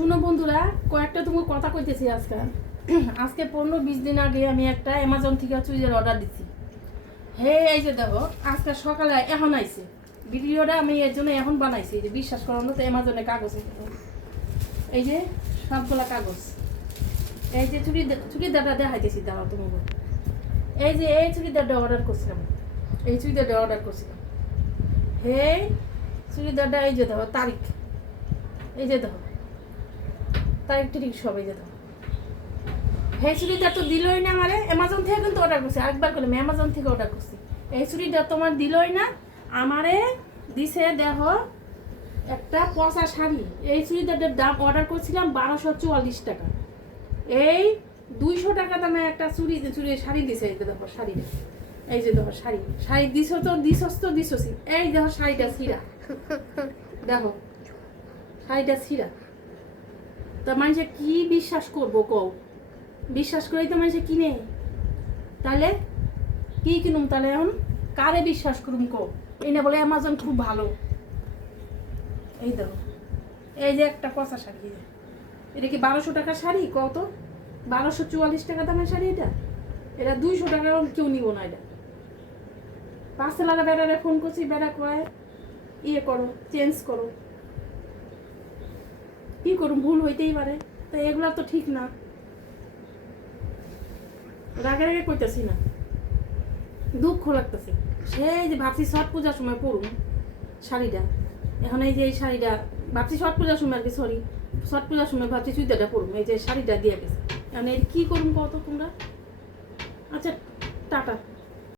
শুনো বন্ধুরা, কয়েকটা তোমার কথা কইতেছি আজকে। আজকে 15-20 দিন আগে আমি একটা অ্যামাজন থেকে চুড়িদার অর্ডার দিচ্ছি। এই যে দেখো, আজকে সকালে এখন আইছে ভিডিওটা, আমি এর জন্য এখন বানাইছি যে বিশ্বাস করো না, তো অ্যামাজনে কাগজ, এই যে সবগুলা কাগজ, এই যে চুড়িদারটা দেখাইতেছি, দাঁড়াও তোমাকে। এই যে এই চুড়িদারটা অর্ডার করছিলাম, এই চুড়িদারটা অর্ডার করছিলাম। চুড়িদারটা এই যে দেখো তারিখ, এই যে দেখো তারিখ ঠিক সব, এই যে দেখো। চুড়িদার তো দিলই না আমারে, অ্যামাজন থেকে কিন্তু অর্ডার করছি, আরেকবার করলাম অ্যামাজন থেকে অর্ডার করছি। এই চুড়িদার তোমার দিলই না, আমারে দিছে দেখো একটা পচা শাড়ি। এই চুড়িদারটার দাম অর্ডার করছিলাম 1244 টাকা। এই 200 টাকা দামে একটা চুড়ি শাড়ি দিছে। এই যে দেখো শাড়িটা, এই যে দেখো শাড়ি দিছসি। এই দেখো শাড়িটা ছিঁড়া, দেখো শাড়িটা ছিঁড়া। তা মানুষে কি বিশ্বাস করবো কও? বিশ্বাস করেই তো মানুষে কিনে, তাহলে কি কিনুম? তাহলে এখন কারে বিশ্বাস করুম কও? এই না বলে অ্যামাজন খুব ভালো। এই দেখো, এই যে একটা পচা শাড়ি, এটা কি 1200 টাকার শাড়ি? কত? 1244 টাকা দামের শাড়ি এটা। এটা 200 টাকা কেউ নিব না। এটা পাঁচতলার বেড়ারে ফোন করছি, বেড়া কয় ইয়ে করো, চেঞ্জ করো। কি করুম, ভুল হইতেই পারে, তো এগুলা তো ঠিক না। রাগে রাগে কইতেছি না, দুঃখ লাগতেছে। সেই যে ভাবছি ছট পূজার সময় পড়ুম শাড়িটা, এখন এই যে এই শাড়িটা ভাবছি ছট পূজার সময়, আর কি সরি, ছট পূজার সময় ভাবছি চুড়িদারটা পড়ুম। এই যে শাড়িটা দিয়ে গেছে, এখন এর কি করুম কত তোমরা? আচ্ছা, টাটা।